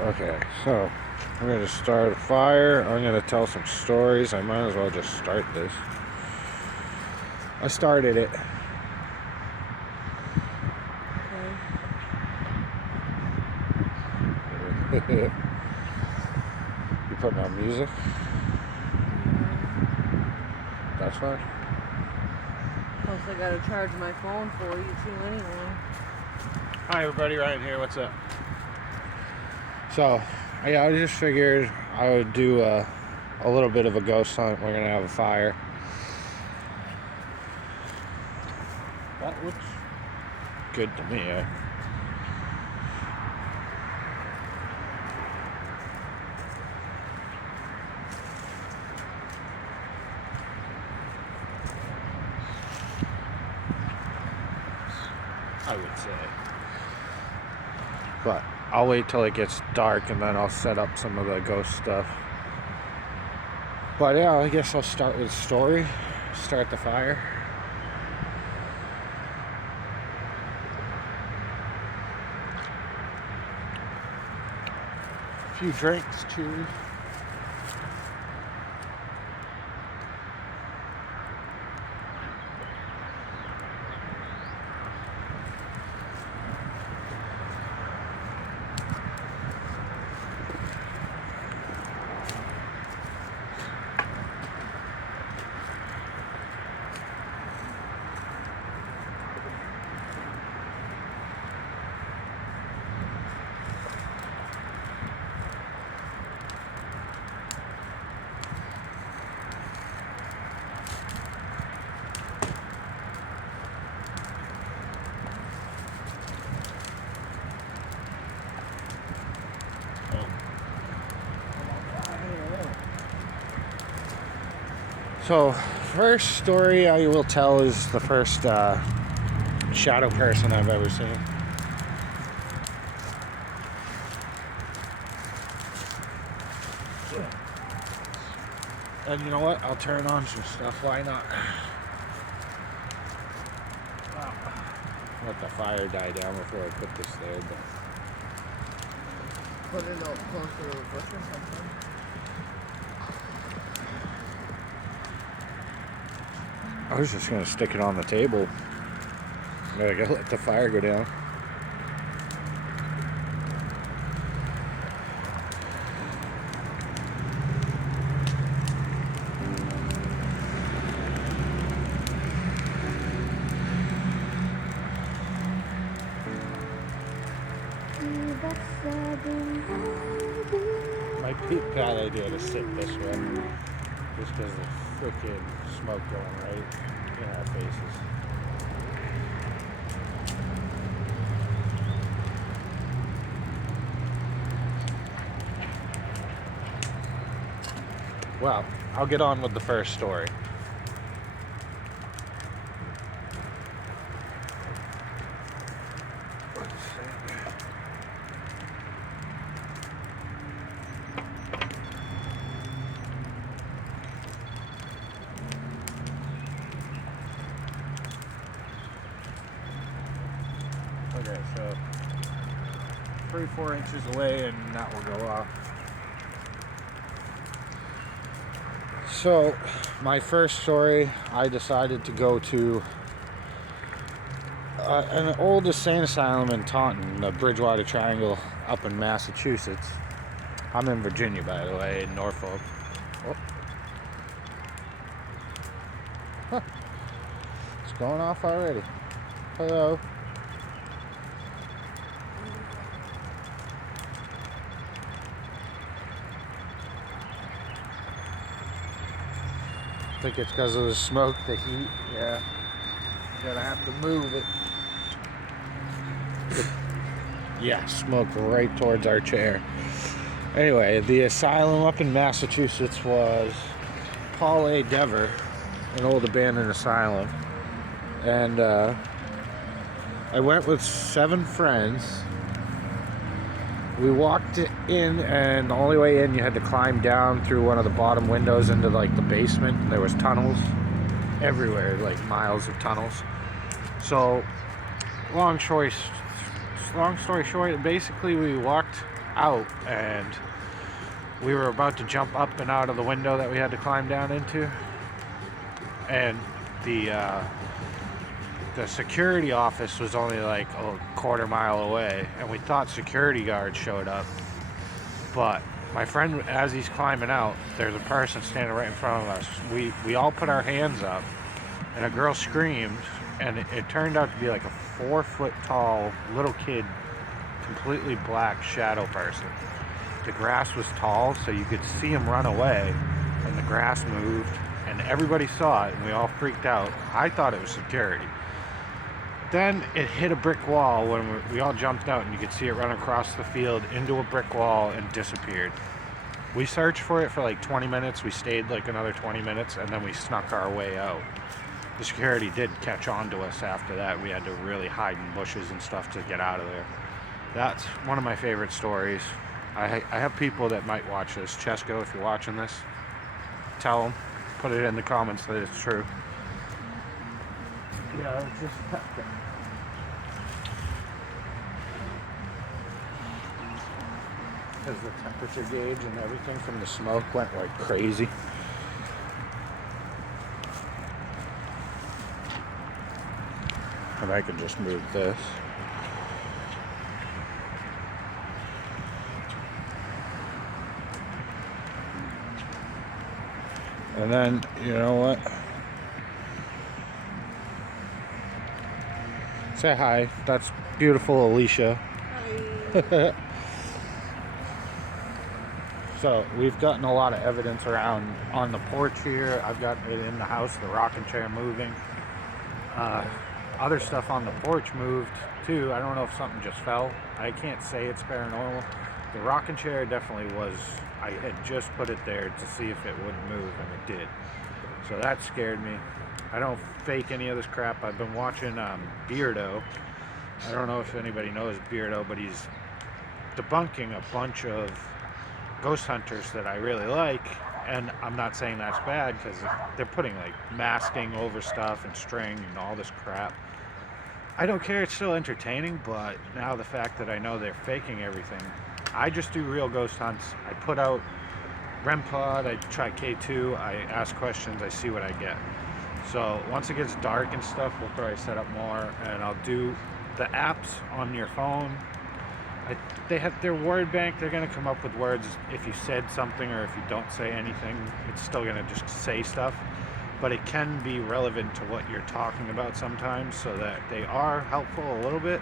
Okay, so I'm going to start a fire. I'm going to tell some stories. I might as well just start this. I started it. Okay. You putting on music? That's fine. Plus, I gotta charge my phone for you too, anyway. Hi, everybody. Ryan here. What's up? So, yeah, I just figured I would do a little bit of a ghost hunt. We're gonna have a fire. That looks good to me. I would say. But I'll wait till it gets dark and then I'll set up some of the ghost stuff. But yeah, I guess I'll start with a story. Start the fire. A few drinks too. So, first story I will tell is the first shadow person I've ever seen. And you know what? I'll turn on some stuff. Why not? Let the fire die down before I put this there. But Put it up closer to the bush or something. I was just gonna stick it on the table. I gotta let the fire go down. Might be a bad idea to sit this way. Just because the freaking smoke going right in our faces. Well, I'll get on with the first story. Okay, so 3-4 inches away and that will go off. So, my first story, I decided to go to an old insane asylum in Taunton, the Bridgewater Triangle up in Massachusetts. I'm in Virginia, by the way, in Norfolk. Oh. Huh. It's going off already. Hello. I think it's because of the smoke, the heat. Yeah. You're gonna have to move it. Yeah, smoke right towards our chair. Anyway, the asylum up in Massachusetts was Paul A. Dever, an old abandoned asylum. And I went with 7 friends. We walked in, and the only way in, you had to climb down through one of the bottom windows into like the basement. And there was tunnels everywhere, like miles of tunnels. So, long story long story short, basically we walked out and we were about to jump up and out of the window that we had to climb down into, and the security office was only like a quarter mile away, and we thought security guards showed up, but my friend, as he's climbing out, there's a person standing right in front of us. We all put our hands up, and a girl screamed, and it turned out to be like a 4-foot tall little kid, completely black shadow person. The grass was tall, so you could see him run away, and the grass moved, and everybody saw it, and we all freaked out. I thought it was security. Then it hit a brick wall when we all jumped out, and you could see it run across the field into a brick wall and disappeared. We searched for it for like 20 minutes. We stayed like another 20 minutes, and then we snuck our way out. The security did catch on to us after that. We had to really hide in bushes and stuff to get out of there. That's one of my favorite stories. I have people that might watch this. Chesko, if you're watching this, tell them. Put it in the comments that it's true. Yeah, it's just because the temperature gauge and everything from the smoke went like crazy. And I can just move this. And then, you know what? Say hi. That's beautiful Alicia. Hi. So we've gotten a lot of evidence around on the porch here. I've got it in the house, the rocking chair moving. Other stuff on the porch moved too. I don't know if something just fell. I can't say it's paranormal. The rocking chair definitely was. I had just put it there to see if it wouldn't move, and it did. So that scared me. I don't fake any of this crap. I've been watching Beardo. I don't know if anybody knows Beardo, but he's debunking a bunch of ghost hunters that I really like. And I'm not saying that's bad, because they're putting like masking over stuff and string and all this crap. I don't care, it's still entertaining, but now the fact that I know they're faking everything, I just do real ghost hunts. I put out REM pod, I try K2, I ask questions, I see what I get. So once it gets dark and stuff, we'll probably set up more, and I'll do the apps on your phone. They have their word bank. They're going to come up with words. If you said something or if you don't say anything, it's still going to just say stuff. But it can be relevant to what you're talking about sometimes, so that they are helpful a little bit.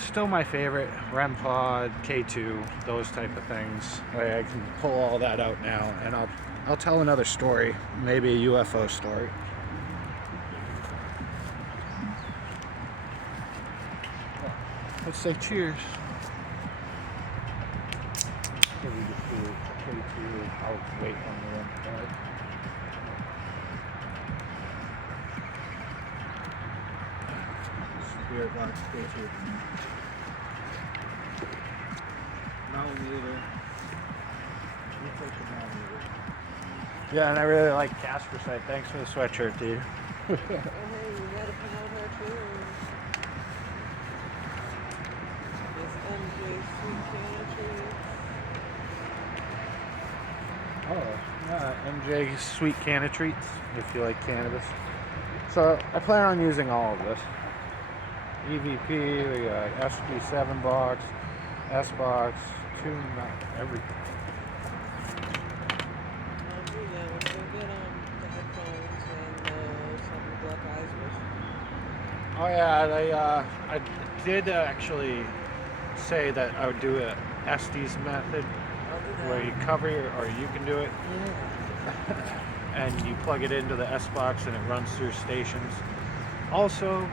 Still my favorite, REM pod, K2, those type of things. I can pull all that out now, and I'll tell another story, maybe a UFO story. Let's say cheers. So we just do K2. I'll wait on the REM pod. Spirit box K2. Millimeter. Yeah, and I really like Casper site. Thanks for the sweatshirt, dude. Oh, hey, you gotta promote her too. It's MJ Sweet Candy Treats. Oh, yeah, MJ Sweet Canna Treats, if you like cannabis. So I plan on using all of this. EVP, we got SD7 box, S box, tune, everything. Oh yeah, I did actually say that I would do a Estes method, where you cover or you can do it, and you plug it into the S box and it runs through stations. Also,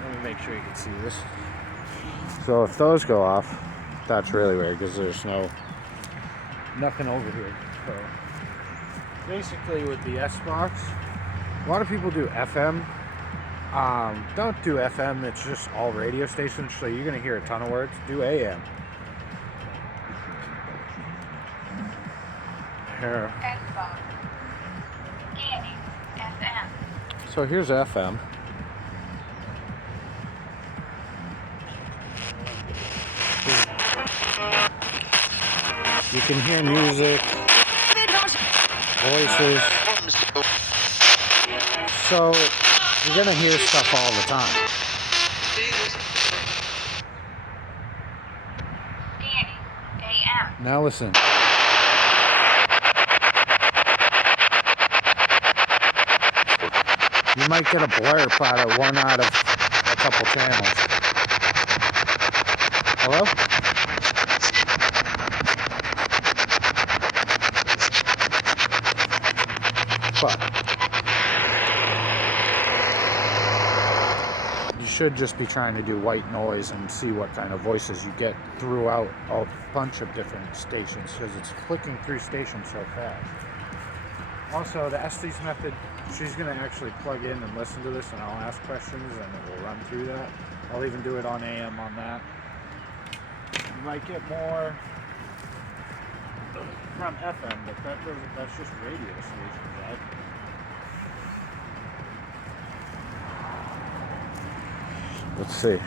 let me make sure you can see this. So if those go off, that's really weird, because there's nothing over here. So basically with the S box, a lot of people do FM. Don't do FM, it's just all radio stations, so you're gonna hear a ton of words. Do AM. Here. So here's FM. You can hear music, voices. So you're gonna hear stuff all the time. Now listen. You might get a blurb out of one out of a couple channels. Hello? But you should just be trying to do white noise and see what kind of voices you get throughout a bunch of different stations, because it's flicking through stations so fast. Also, the Estes method, she's going to actually plug in and listen to this, and I'll ask questions and it will run through that. I'll even do it on AM on that. You might get more from FM, but that's just radio stations, right? Let's see.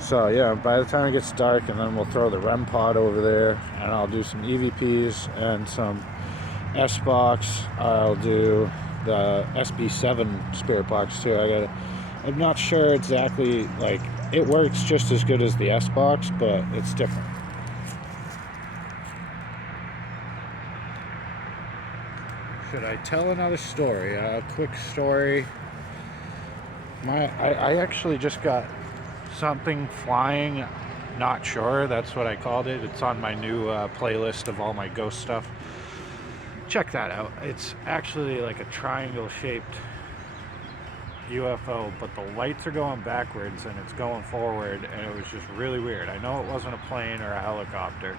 So yeah, by the time it gets dark, and then we'll throw the REM pod over there, and I'll do some EVPs and some S-Box. I'll do the SB7 spirit box too. I'm not sure exactly, like, it works just as good as the S-Box, but it's different. Should I tell another story? A quick story. I actually just got something flying, not sure, that's what I called it. It's on my new playlist of all my ghost stuff. Check that out. It's actually like a triangle shaped UFO, but the lights are going backwards and it's going forward, and it was just really weird. I know it wasn't a plane or a helicopter,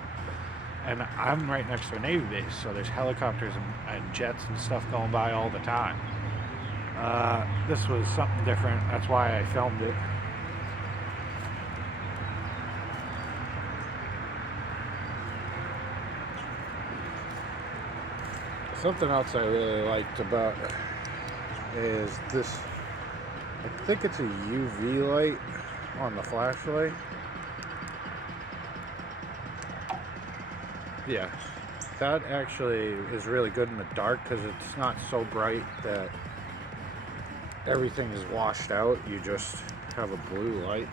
and I'm right next to a Navy base, so there's helicopters and jets and stuff going by all the time. This was something different. That's why I filmed it. Something else I really liked about it is this. I think it's a UV light on the flashlight. Yeah, that actually is really good in the dark because it's not so bright that everything is washed out. You just have a blue light.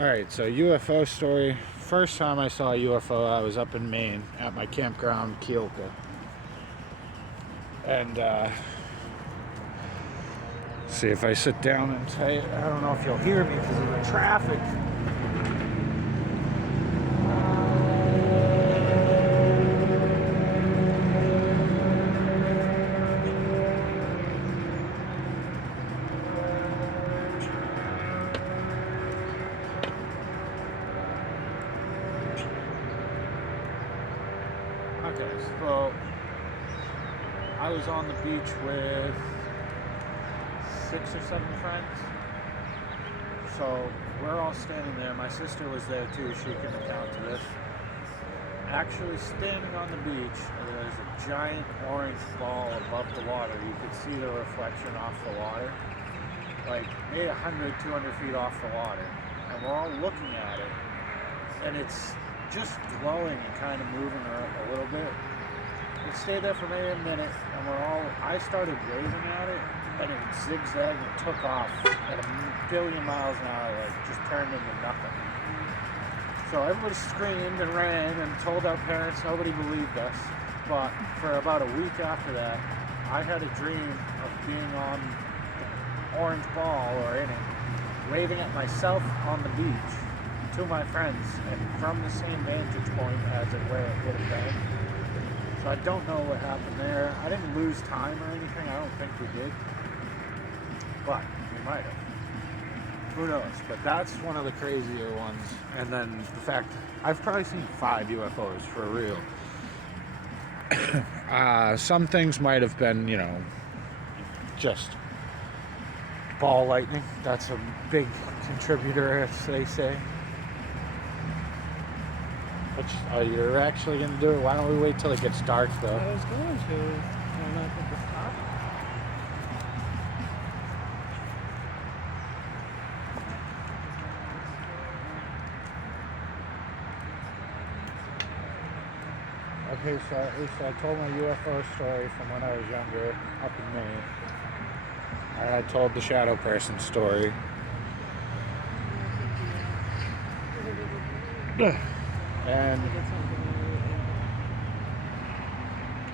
Alright, so UFO story. First time I saw a UFO, I was up in Maine at my campground, Keokuk. And, see if I sit down and say, I don't know if you'll hear me because of the traffic. Okay, so I was on the beach with 6 or 7 friends. So we're all standing there. My sister was there too, she can account to this. Actually standing on the beach, there's a giant orange ball above the water. You could see the reflection off the water. Like maybe 100, 200 feet off the water. And we're all looking at it. And it's just glowing and kind of moving a little bit. It stayed there for maybe a minute, and I started waving at it, and it zigzagged and took off at a billion miles an hour, like just turned into nothing. So everybody screamed and ran and told our parents. Nobody believed us. But for about a week after that, I had a dream of being on the orange ball or in it, waving at myself on the beach to my friends, and from the same vantage point as where it would have been. So I don't know what happened there. I didn't lose time or anything. I don't think we did. But we might have. Who knows? But that's one of the crazier ones. And then the fact, I've probably seen 5 UFOs for real. Some things might have been, just ball lightning. That's a big contributor, as they say. Oh, you're actually gonna do it? Why don't we wait till it gets dark, though? I was going to. Why not put the top? Okay, so at least I told my UFO story from when I was younger, up in Maine. And I told the shadow person story. And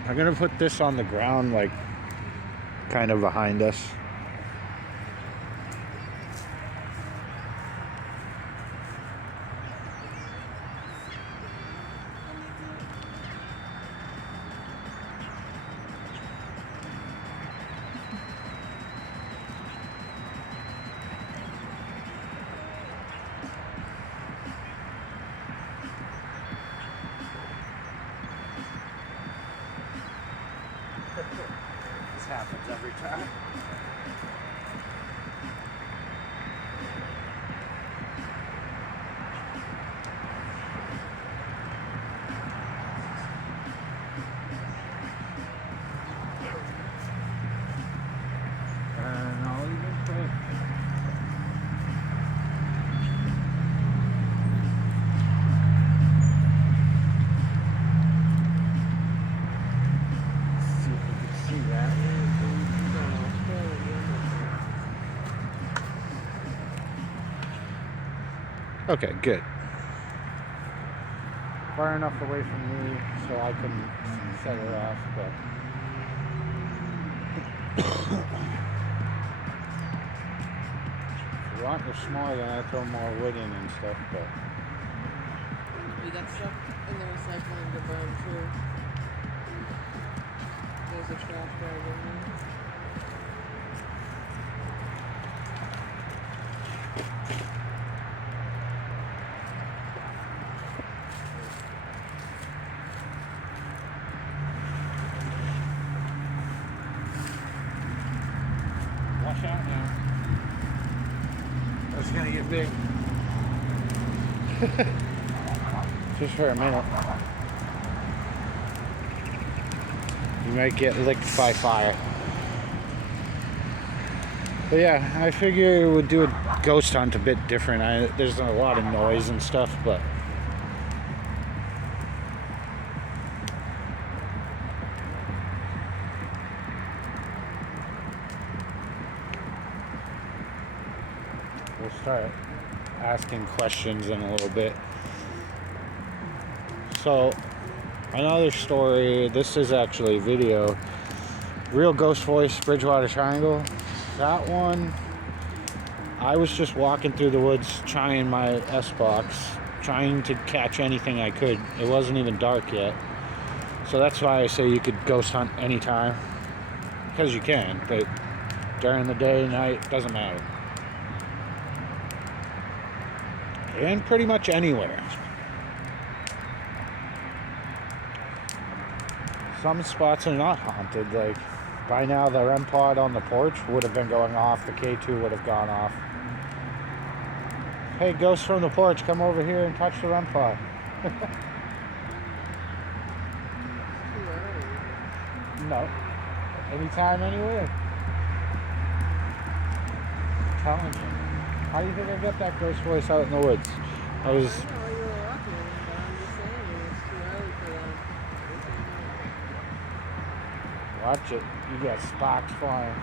I'm gonna put this on the ground, like, kind of behind us. This happens every time. And I'll even put see if we can see that. Okay, good. Far enough away from me so I can set it off, but if you want your smaller, then I throw more wood in and stuff, but We got stuff in the recycling to burn too. There's a trash bag in there. watch out now. That's gonna get big. Just for a minute. You might get licked by fire. But yeah, I figure it would do a ghost hunt a bit different. There's a lot of noise and stuff, but we'll start asking questions in a little bit. So, another story, this is actually video. Real Ghost Voice, Bridgewater Triangle. That one, I was just walking through the woods trying my S-Box, trying to catch anything I could. It wasn't even dark yet. So that's why I say you could ghost hunt anytime. Because you can, but during the day, night, doesn't matter. And pretty much anywhere. Some spots are not haunted. Like, by now the REM pod on the porch would have been going off. The K2 would have gone off. Hey, ghosts from the porch, come over here and touch the REM pod. Too early. No. Anytime, anywhere. I'm telling you. How do you think I got that ghost voice out in the woods? I was... I know you were walking, but I'm just saying it's too early for them. Watch it. You got sparks flying.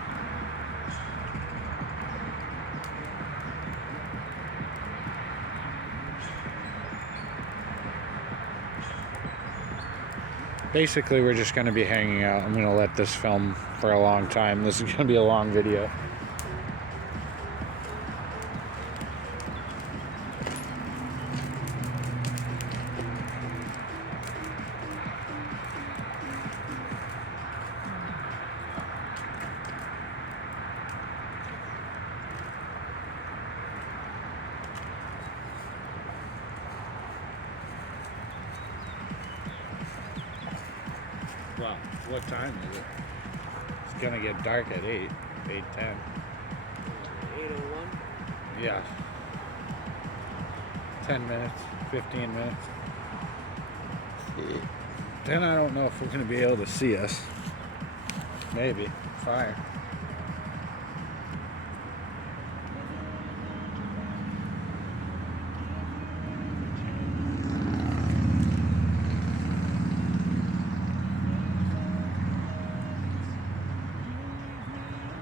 Basically, we're just going to be hanging out. I'm going to let this film for a long time. This is going to be a long video. Well, what time is it? It's gonna get dark at 8, 8:10. 8:01. Yeah. 10 minutes, 15 minutes. Then I don't know if we're going to be able to see us. Maybe. Fire.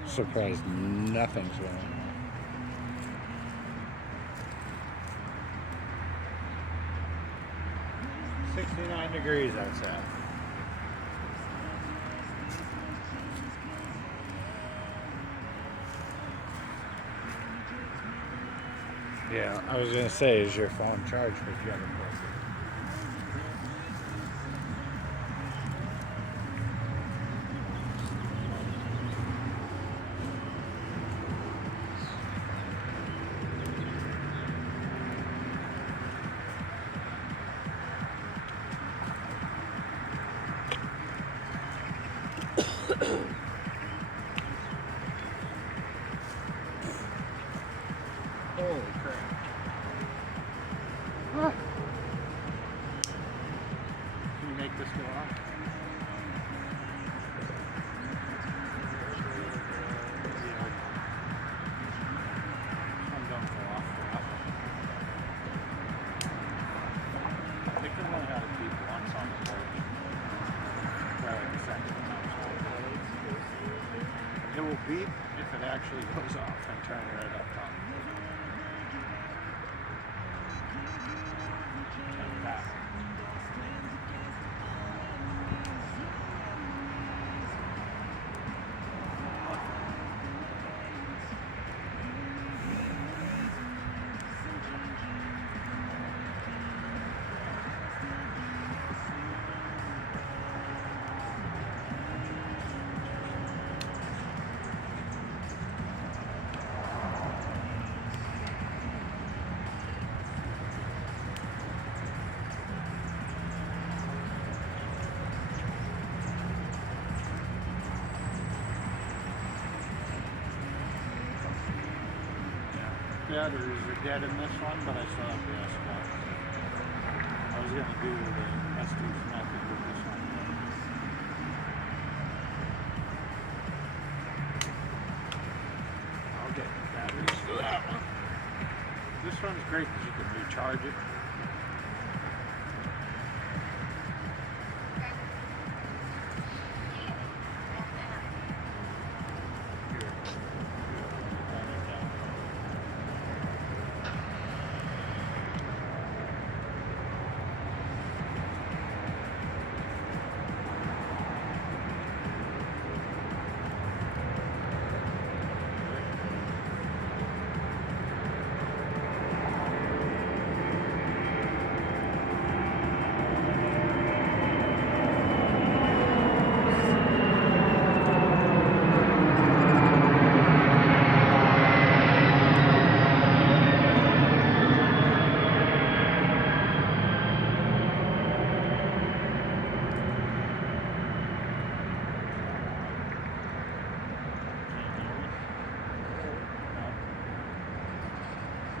Surprised nothing's going on. 69 degrees outside. Yeah, I was gonna say, is your phone charged with the other person? Holy crap. Ah. Can you make this go off? Some don't go off for that. I think they only had to keep once on the board. For like a second. It will beep if it actually goes off and turn it right up top. Like that. Batteries are dead in this one, but I still have the S-Box. I was going to do the Estes method with this one. I'll get batteries for that one. This one's great because you can recharge it.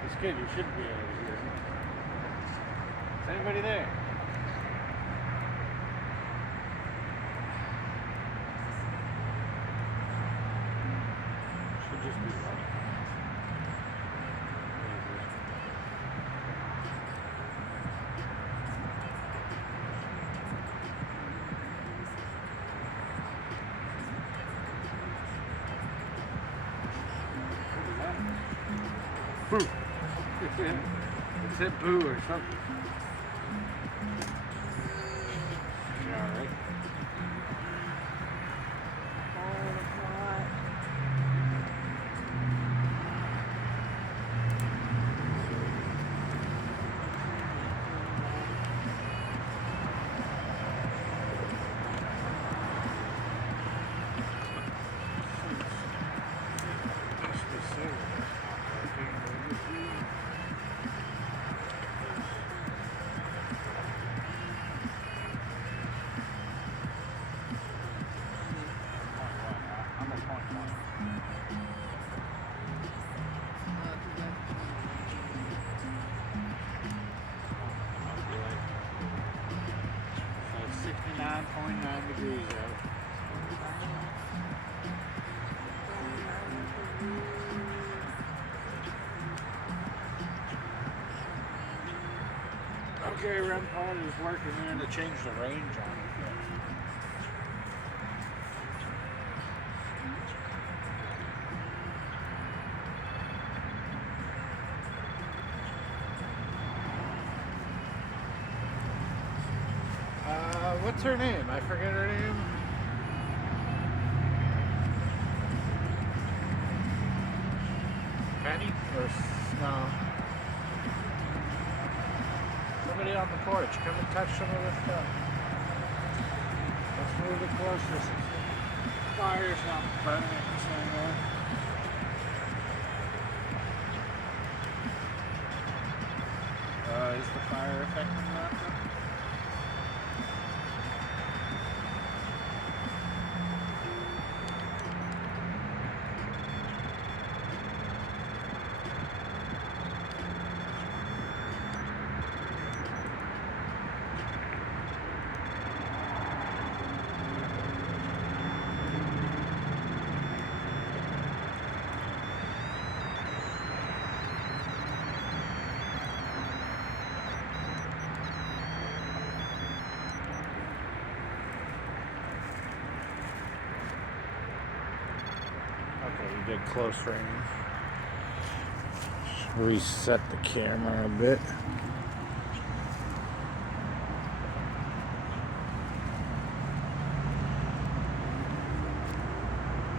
It's good, you should be able to hear me. Is anybody there? Should just be running. Boo! It said boo or something. You alright? Falling apart. 29 degrees out. Okay, Rempart is working here to change the range on it. What's her name? I forget her name. Penny? Or no? Somebody on the porch. Come and touch some of this stuff. Let's move it closer. Fire's not burning somewhere. Is the fire affecting that? Okay, we did close range. Reset the camera a bit.